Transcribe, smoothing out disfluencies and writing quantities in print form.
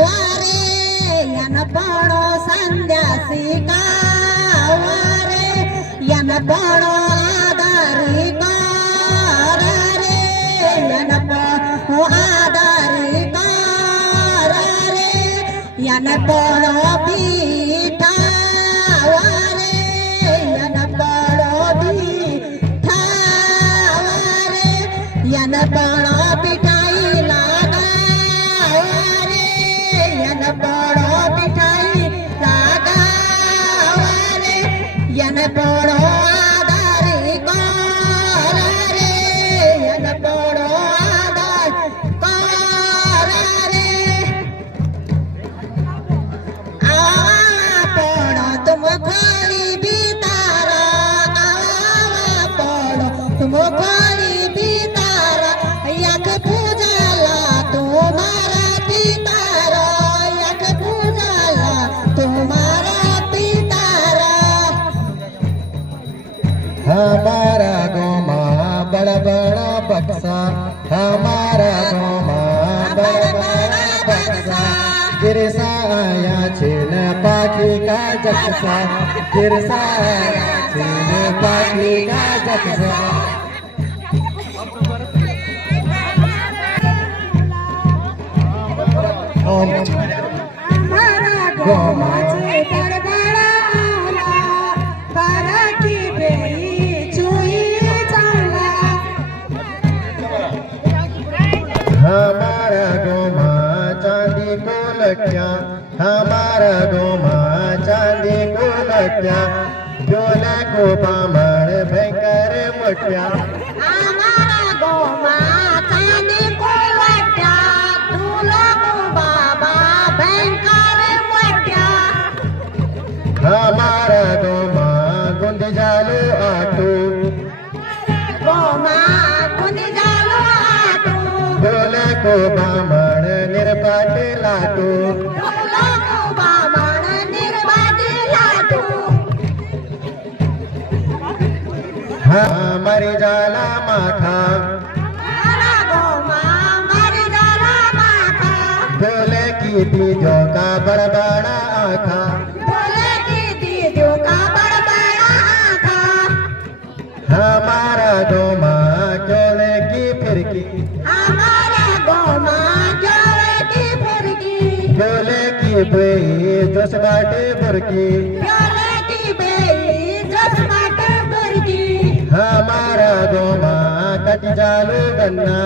वारे यन पड़ो संध्यासी वारे यन पड़ो आदारी रे यन पड़ो आदारी रे यन पड़ो पीठा वारे यन पड़ो पीठा वारे यन पड़ो पिठाई लागा वारे यन पड़ो पिठाई लागा वारे यन पड़ो आदारी रे यन पड़ो आदारी पड़ो तुम खोली बीतारा पड़ो तुम खोली बीतारा यक पूजाला तुम्हारा पितारा यक पूजाला तुम्हारा पितारा हमारा गोमा बड़ा बड़ा बक्सा हमारा गोमा बड़ा बड़ा बक्सा गिरसा आया छिन पाखी का जक्सा गिरसा आया छिन पाखी का जक्सा हमारा गोमा चेतर बड़ा आला बड़ा की बेई चुई चला हमारा गोमा चांदी को लट्या हमारा गोमा चांदी को लट्या डोला को बामण भयंकर मोठ्या हमारा गोमा चांदी को लट्या तुला को बाबा भयंकर मोठ्या हमारा गोमा गुंद जालो आटू गोमा कुंद जालो आटू डोला को बामण निरपाट लाटू तुला को बामण निर्बादी लाटू मरी जाला माथा हमारा गोमा मर जाला माथा डोले की बीजों का बड़बड़ा आखा बोले की दीदियों का बड़बड़ा आँखा हमारा गोमा चोले की फिरकी हमारा गोमा जोड़े की फिरकी चोले की बुई जोश बाटे बुरकी जोड़े की बेली जसमत बुरकी हमारा गोमा कट जालू गन्ना